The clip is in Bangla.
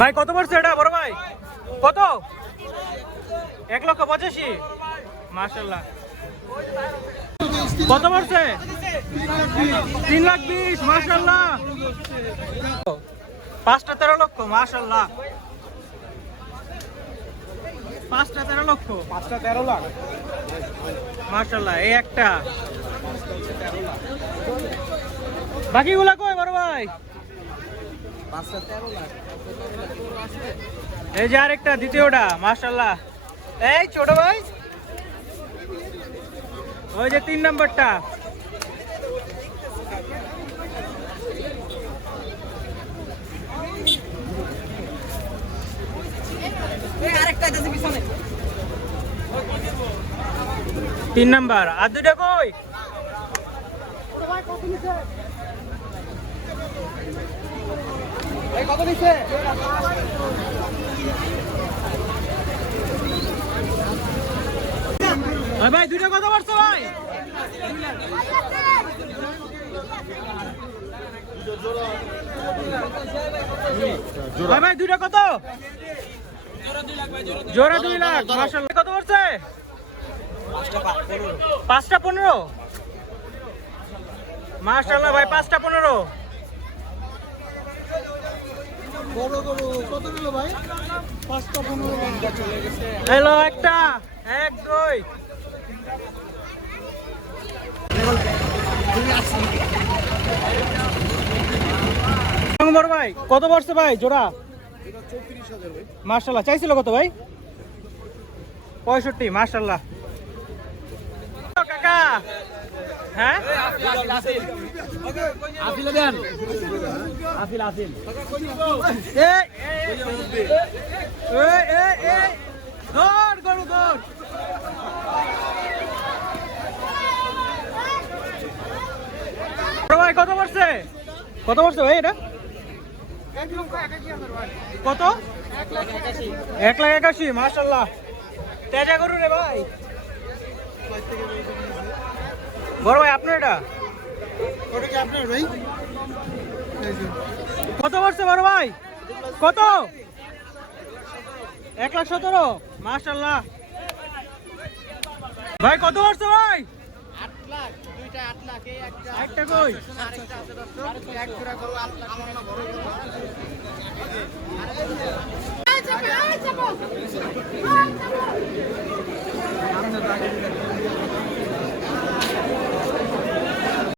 ভাই কত পড়ছে এটা বড় ভাই? কত? 1,85,000। মাশাআল্লাহ। কত পড়ছে? 3,20,000। মাশাআল্লাহ। 5টা 13 লক্ষ। মাশাআল্লাহ। 5টা 13 লক্ষ। 5টা 13 লাখ। মাশাআল্লাহ। এই একটা। বাকিগুলা কই বড় ভাই? 5টা 13 লাখ। এই যে আরেকটা দ্বিতীয়টা। মাশাআল্লাহ। এই ছোট ভাই, ওই যে 3 নাম্বারটা। আরেকটা আছে পিছনে। 3 নাম্বার। আর দুইটা কই? এই কত নিছে? ভাই দুইটা কত পড়ছে ভাই? ভাই দুইটা কত? জোড়া 2 লাখ। মাশাআল্লাহ। কত পড়ছে? 5টা 15। মাশাআল্লাহ ভাই 5টা 15। বড় বড় কত নিল ভাই? 5টা 15 চলে গেছে। হ্যালো একটা 1 2 নম্বর ভাই কত পড়ছে ভাই জোড়া? এটা 34,000 ভাই। মাশাআল্লাহ। চাইছিল কত ভাই? 65। মাশাআল্লাহ। কাকা হ্যাঁ আফিল দেন। Awful awful. এই এই এই এই দৌড় গরু দৌড়। ভাই কত পড়ছে? কত পড়ছে ভাই এটা? কত? 1,81,000। মাশাআল্লাহ। তেজা গরু রে ভাই। বড় ভাই আপনার এটা? ওটা কি আপনার ভাই? কত পড়ছে বড় ভাই? কত? 1,17,000। মাশাআল্লাহ। ভাই কত পড়ছে ভাই? 8 লাখ। দুইটা 8 লাখ। এই একটা একটা কই? আরেকটা আছে দর্শক। এক জোড়া করো আমার না বড় করো।